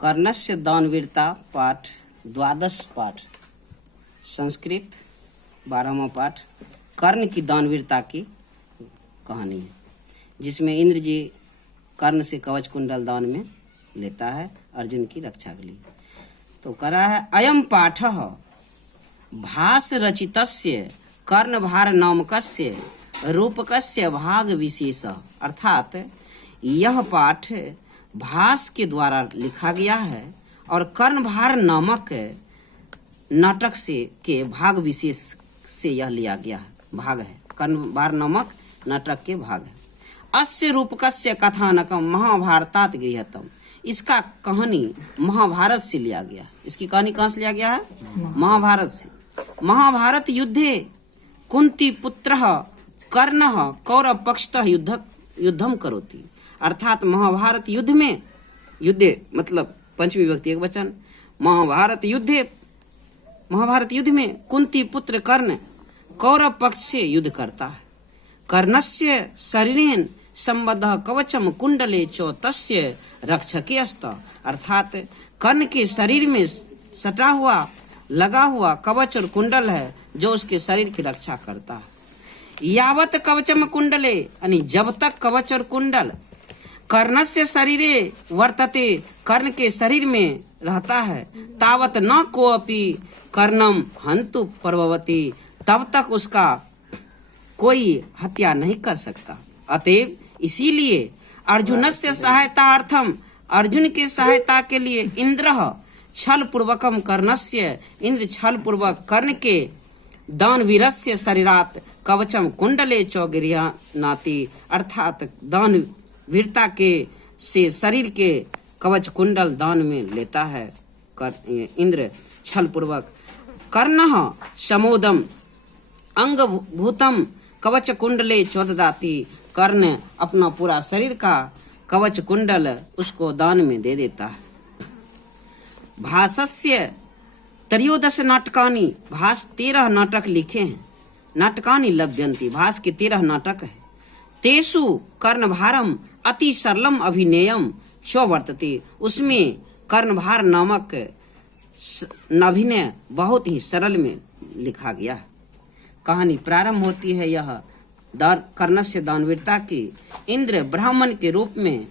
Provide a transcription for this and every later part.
कर्णस्य दानवीरता पाठ द्वादश पाठ संस्कृत 12वां पाठ कर्ण की दानवीरता की कहानी है, जिसमें इंद्र जी कर्ण से कवच कुंडल दान में लेता है अर्जुन की रक्षा के लिए। तो करा है अयम पाठ भास रचितस्य कर्णभार नामकस्य रूपकस्य भाग विशेष, अर्थात यह पाठ भास के द्वारा लिखा गया है और कर्णभार नामक नाटक से के भाग विशेष से यह लिया गया है, भाग है, कर्णभार नामक नाटक के भाग है। अस्य रूपकस्य कथानकम महाभारतात गृह्यतम, इसका कहानी महाभारत से लिया गया है। इसकी कहानी कहाँ से लिया गया है? महाभारत से। महाभारत युद्धे कुंती पुत्रः कर्णः कौरव पक्षतः युद्धम करोति, अर्थात महाभारत युद्ध में, युद्धे मतलब पंचमी विभक्ति एक वचन, महाभारत युद्ध में कुंती पुत्र कर्ण कौरव पक्ष से युद्ध करता है। कर्णस्य शरीरेन संबद्ध कवचम कुंडले चो तस्य रक्षके अस्त, अर्थात कर्ण के शरीर में सटा हुआ लगा हुआ कवच और कुंडल है जो उसके शरीर की रक्षा करता है। यावत कवचम कुंडले, यानी जब तक कवच और कुंडल कर्णस्य शरीरे वर्तते, कर्ण के शरीर में रहता है, तावत न कोअपि कर्णम हंतु पर्ववती, तब तक उसका कोई हत्या नहीं कर सकता। अतएव इसीलिए अर्जुनस्य सहायतार्थम, अर्जुन के सहायता के लिए इंद्र छल पूर्वकम कर्णस्य, इंद्र छल पूर्वक कर्ण के दानवीरस्य शरीरात कवचम कुंडले चौगिरियानाति, अर्थात दान वीरता के से शरीर के कवच कुंडल दान में लेता है इंद्र छल पूर्वक। कर्णः समोदम अंगभूतम कवच कुंडले चौददाति, कर्ण अपना पूरा शरीर का कवच कुंडल उसको दान में दे देता है। भासस्य त्रयोदश नाटकानि, भास 13 नाटक लिखे हैं। नाटकानि लभ्यन्ति, भास के 13 नाटक है। तेषु कर्णभारम अति सरलम अभिनयम चो वर्तते, उसमें कर्णभार नामक अभिनय बहुत ही सरल में लिखा गया है। कहानी प्रारंभ होती है यह कर्णस्य दानवीरता की। इंद्र ब्राह्मण के रूप में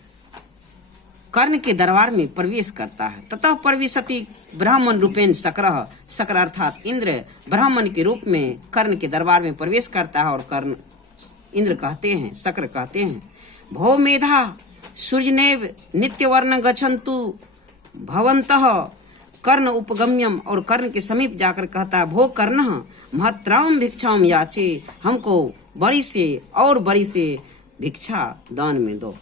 कर्ण के दरबार में प्रवेश करता है। ततः प्रविशति ब्राह्मण रूपेण शक्रः, शक्र अर्थात इंद्र ब्राह्मण के रूप में कर्ण के दरबार में प्रवेश करता है और कर्ण इंद्र कहते हैं, शक्र कहते हैं, भो मेधा सूर्यनेव नित्यवर्ण गच्छन्तु भवन्तः कर्ण उपगम्यम, और कर्ण के समीप जाकर कहता है, भो कर्ण महत्राम भिक्षाम याचे, हमको बड़ी से और बड़ी से भिक्षा दान में दो।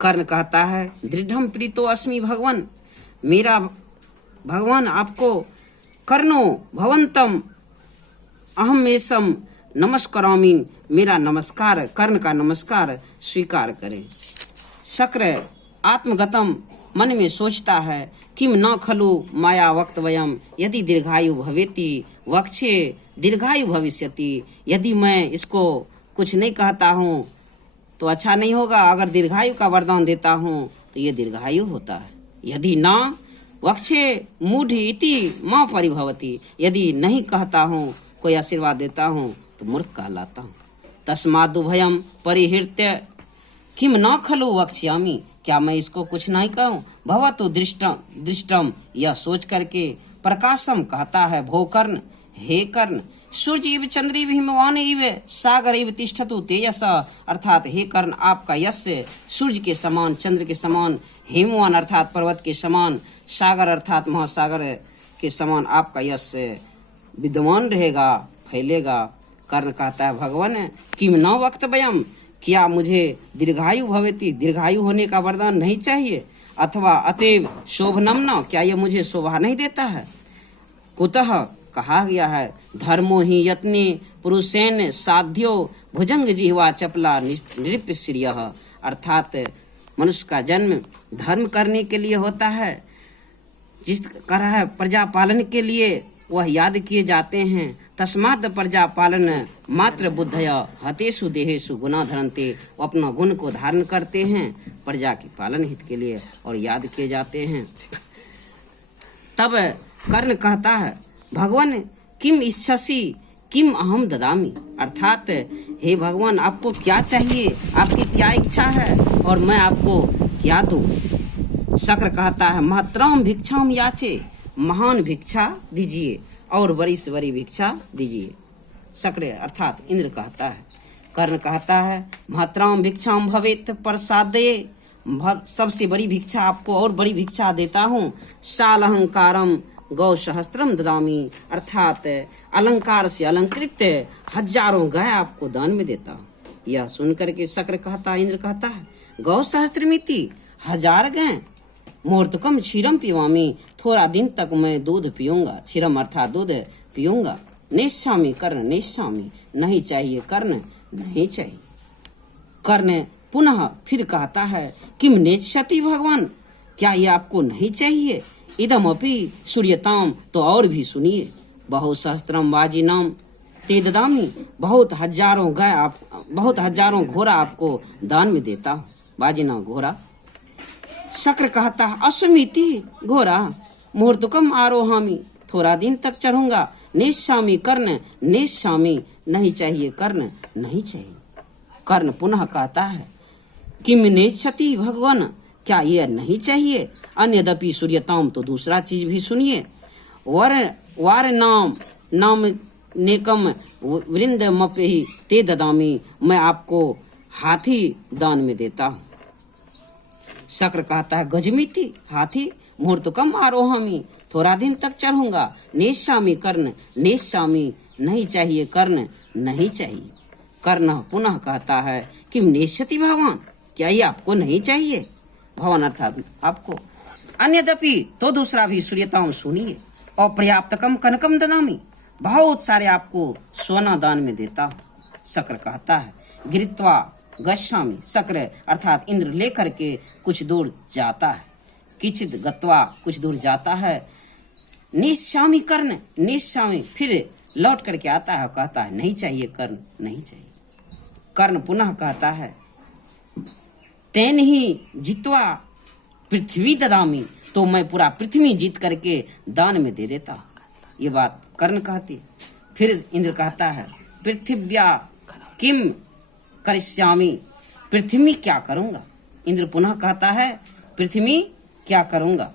कर्ण कहता है, दृढ़म प्रीतो अस्मि भगवान, मेरा भगवान आपको कर्णो भवंतम अहमेशम नमस्कारामि, मेरा नमस्कार, कर्ण का नमस्कार स्वीकार करें। शक्र आत्मगतम मन में सोचता है, किम न खलु माया वक्त वयम, यदि दीर्घायु भवेति वक्षे दीर्घायु भविष्यति, यदि मैं इसको कुछ नहीं कहता हूँ तो अच्छा नहीं होगा, अगर दीर्घायु का वरदान देता हूँ तो ये दीर्घायु होता है। यदि ना वक्षे मूढ़ इति मां परिभवती, यदि नहीं कहता हूँ, कोई आशीर्वाद देता हूँ तो मूर्ख कहलाता हूँ। तस्मादुभयम परिहृत्य किम न खलु वक्ष्यामि, क्या मैं इसको कुछ नहीं कहूँ। भवतु दृष्टम, यह सोच करके प्रकाशम कहता है, भो कर्ण, हे कर्ण, सूर्य इव चंद्र इव हिमवान इव सागर इव तिष्ठतु तेजस, अर्थात हे कर्ण आपका यश सूर्य के समान, चंद्र के समान, हिमवान अर्थात पर्वत के समान, सागर अर्थात महासागर के समान आपका यश विद्यमान रहेगा, फैलेगा। कर्ण कहता है, भगवान किम न वक्त वयम, क्या मुझे दीर्घायु भवेति, दीर्घायु होने का वरदान नहीं चाहिए, अथवा अतएव शोभनम न, क्या ये मुझे शोभा नहीं देता है। कुतः कहा गया है, धर्मो ही यत्ने पुरुषेन साध्यो भुजंग जिह्वा चपला नृप श्रियः, अर्थात मनुष्य का जन्म धर्म करने के लिए होता है, जिस कर है प्रजा पालन के लिए वह याद किए जाते हैं। तस्मात् प्रजा पालन मात्र बुद्धया हतेषु देहेषु गुना धरन्ते, वो अपना गुण को धारण करते हैं प्रजा की पालन हित के लिए और याद किए जाते हैं। तब कर्ण कहता है, भगवान किम इच्छसि किम अहम ददामी, अर्थात हे भगवान आपको क्या चाहिए, आपकी क्या इच्छा है और मैं आपको क्या दूं। शक्र कहता है, महत्राम भिक्षाम याचे, महान भिक्षा दीजिए और बड़ी से बड़ी भिक्षा दीजिए। शक्र अर्थात इंद्र कहता है। कर्ण कहता है, महत्राम भिक्षाम भवेत प्रसादये, सबसे बड़ी भिक्षा आपको और बड़ी भिक्षा देता हूँ। शाल अहंकारम गौ सहस्त्रम ददामी, अर्थात अलंकार से अलंकृत हजारों गाय आपको दान में देता हूँ। यह सुनकर के शक्र कहता है, इंद्र कहता है, गौ सहस्त्रमिति, 1000 गाय। मुहूर्तकम क्षीरम पीवामी, थोड़ा दिन तक मैं दूध पीऊंगा, क्षीरम अर्थात दूध पीऊंगा। नेष्यामी कर्ण, नेष्यामी नहीं चाहिए कर्ण, नहीं चाहिए। कर्ण पुनः फिर कहता है, किम नेच्छति भगवान, क्या ये आपको नहीं चाहिए। इदम अपि सूर्यताम, तो और भी सुनिए। बहु सहस्त्रम वाजिनाम ते ददामी, बहुत हजारों घोड़ा आपको दान में देता हूँ। वाजिना घोड़ा। शक्र कहता है, अश्वमिति घोड़ा, मुहूर्तकम आरोहामी, थोड़ा दिन तक चढ़ूंगा। नेष्यामी कर्ण, नेष्यामी नहीं चाहिए कर्ण, नहीं चाहिए। कर्ण पुनः कहता है, किम नेच्छति भगवान, क्या यह नहीं चाहिए। अन्यदपि सूर्यताम, तो दूसरा चीज भी सुनिए। वार नाम नेकम वृंदमपि ते ददामी, मैं आपको हाथी दान में देता हूँ। शक्र कहता है, गजमिति हाथी, मुहूर्तकम आरोहामी, थोड़ा दिन तक चढ़ूंगा। नेष्यामी कर्ण, नेष्यामी नहीं चाहिए कर्ण, नहीं चाहिए। कर्ण पुनः कहता है, कि नेष्यति भगवान, क्या ये आपको नहीं चाहिए। भगवान अर्थात आपको। अन्यदपि, तो दूसरा भी सूर्यताम सुनिए। अपर्याप्तकम कनकम ददामी, बहुत सारे आपको सोना दान में देता हूँ। शक्र कहता है, गिरित्वा गच्छामि, शक्र अर्थात इंद्र लेकर के कुछ दूर जाता है। किचित गत्वा, कुछ दूर जाता है। निश्यामी कर्ण, निश्यामी फिर लौट करके आता है, कहता है, नहीं चाहिए कर्ण, नहीं चाहिए। कर्ण पुनः कहता है, तेन ही जित्वा पृथ्वी ददामी, तो मैं पूरा पृथ्वी जीत करके दान में दे देता हूँ। ये बात कर्ण कहती। फिर इंद्र कहता है, पृथिव्या किम करिष्यामि, पृथ्वी क्या करूंगा। इंद्र पुनः कहता है, पृथ्वी क्या करूंगा।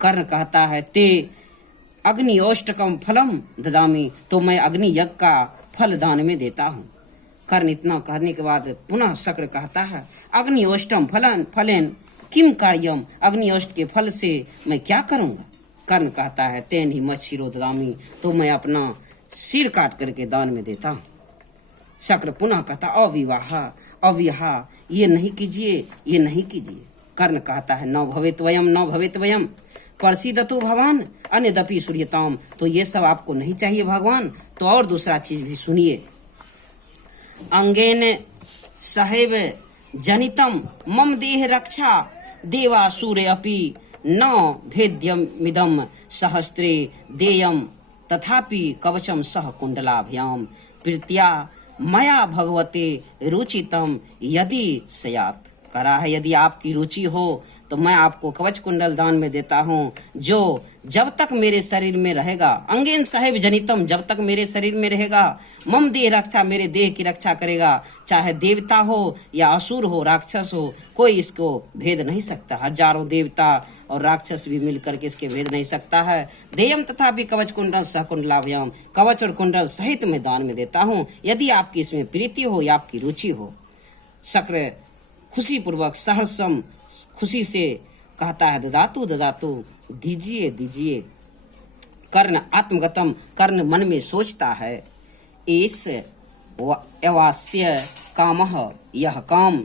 कर्ण कहता है, ते अग्नि ओष्टकम फलम ददामी, तो मैं अग्नि यज्ञ का फल दान में देता हूँ। कर्ण इतना कहने के बाद पुनः शक्र कहता है, अग्नि ओष्टम फलेन किम कार्यम, अग्नि ओष्ट के फल से मैं क्या करूंगा। कर्ण कहता है, तेन ही मच्छिरो ददामी, तो मैं अपना सिर काट करके दान में देता हूँ। शक्र पुनः कहता, अविवाह अविवाह, ये नहीं कीजिए, ये नहीं कीजिए। कर्ण कहता है, न भवेत वयम, न भवेत वयम परसिदतु भगवान अन्यदपि सूर्यताम, तो ये सब आपको नहीं चाहिए भगवान, तो और दूसरा चीज भी सुनिए। अंगेन सहैव जनितम मम देह रक्षा, देवा सूर्य अपि न भेद्यमिदम सहस्त्रे देयम, तथापि कवचम सह कुंडलाभ्याम प्रीत्या मया भगवते रुचितम यदि सयात। करा है, यदि आपकी रुचि हो तो मैं आपको कवच कुंडल दान में देता हूँ, जो जब तक मेरे शरीर में रहेगा। अंगेन साहेब जनितम, जब तक मेरे शरीर में रहेगा। मम देह रक्षा, मेरे देह की रक्षा करेगा। चाहे देवता हो या असुर हो, राक्षस हो, कोई इसको भेद नहीं सकता। हजारों देवता और राक्षस भी मिलकर के इसके भेद नहीं सकता है। देयम तथापि कवच कुंडल सह कुंडलाभ्याम, कवच और कुंडल सहित मैं दान में देता हूँ, यदि आपकी इसमें प्रीति हो या आपकी रुचि हो। शक्र खुशी पूर्वक सहर्षम, खुशी से कहता है, ददातु ददातु, दीजिए दीजिए। कर्ण आत्मगतम, कर्ण मन में सोचता है, एस एवास्य कामः, यह काम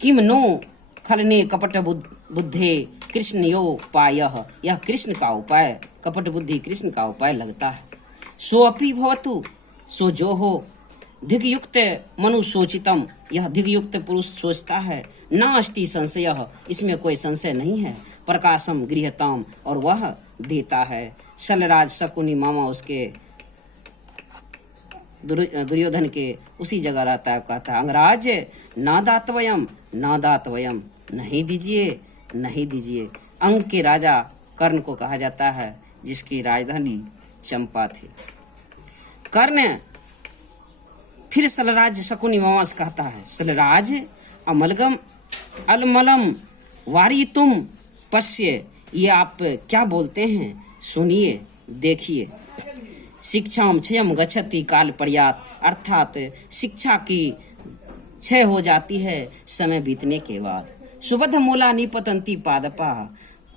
किम नो खलने कपट बुद्धे कृष्णयोपायः, यह कृष्ण का उपाय, कपट बुद्धि कृष्ण का उपाय लगता है। सो अपि भवतु, सो जो हो। धिग्युक्त मनु सोचितम, यह धिग्युक्त पुरुष सोचता है। न अस्ति संशय, इसमें कोई संशय नहीं है। प्रकाशम गृहताम, और वह देता है। शलराज शकुनी मामा उसके दुर्योधन के उसी जगह रहता है। कहता है, अंगराज नादातवयम, नादातवयम, नहीं दीजिए, नहीं दीजिए। अंग के राजा कर्ण को कहा जाता है, जिसकी राजधानी चंपा थी। कर्ण फिर सलराज शकुनी मवास कहता है, सलराज अमलगम अलमलम वारी तुम पश्य, ये आप क्या बोलते हैं, सुनिए देखिए। शिक्षाम क्षयम गच्छति काल पर्यात, अर्थात शिक्षा की क्षय हो जाती है समय बीतने के बाद। सुबध मूला निपतंती पादपा,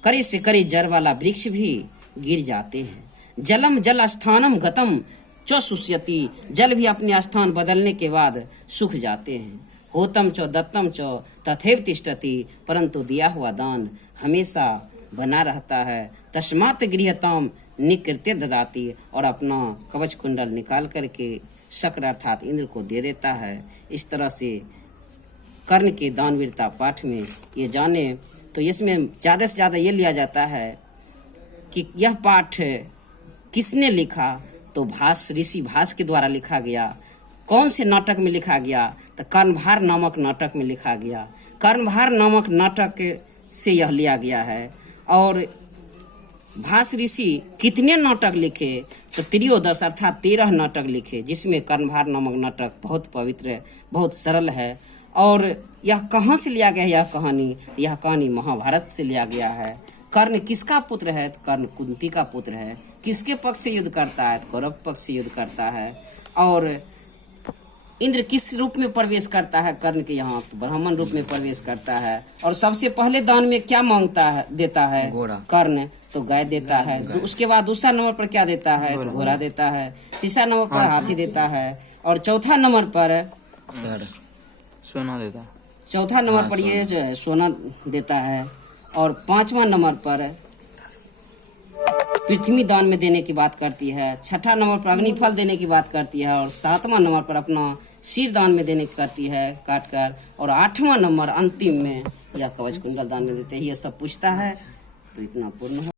करे से करे जड़ वाला वृक्ष भी गिर जाते हैं। जलम जल स्थानम गतम चो सुष्यति, जल भी अपने स्थान बदलने के बाद सूख जाते हैं। होतम चो दत्तम चो तथैव तिष्ठति, परंतु दिया हुआ दान हमेशा बना रहता है। तस्मात् गृहताम निकृत्य ददाति, और अपना कवच कुंडल निकाल करके शक्र अर्थात इंद्र को दे देता है। इस तरह से कर्ण के दानवीरता पाठ में ये जाने, तो इसमें ज़्यादा से ज़्यादा ये लिया जाता है कि यह पाठ किसने लिखा, तो भास ऋषि भास के द्वारा लिखा गया। कौन से नाटक में लिखा गया, तो कर्णभार नामक नाटक में लिखा गया। कर्णभार नामक नाटक से यह लिया गया है। और भास ऋषि कितने नाटक लिखे, तो त्रयोदश अर्थात 13 नाटक लिखे, जिसमें कर्णभार नामक नाटक बहुत पवित्र, बहुत सरल है। और यह कहाँ से लिया गया है यह कहानी, यह कहानी महाभारत से लिया गया है। कर्ण किसका पुत्र है, तो कर्ण कुंती का पुत्र है। किसके पक्ष से युद्ध करता है, तो कौरव पक्ष से युद्ध करता है। और इंद्र किस रूप में प्रवेश करता है कर्ण के यहाँ, तो ब्राह्मण रूप में प्रवेश करता है। और सबसे पहले दान में क्या मांगता है, देता है कर्ण, तो गाय देता है। उसके बाद दूसरा नंबर पर क्या देता है, तो घोड़ा देता है। तीसरा नंबर पर हाथी देता है। और चौथा नंबर पर सोना देता है। चौथा नंबर पर ये जो है सोना देता है। और 5वां नंबर पर पृथ्वी दान में देने की बात करती है। 6ठा नंबर पर अग्निफल देने की बात करती है। और 7वां नंबर पर अपना सिर दान में देने की करती है काट कर। और 8वां नंबर अंतिम में यह कवच कुंडल दान में देते हैं। ये सब पूछता है, तो इतना पूर्ण हो।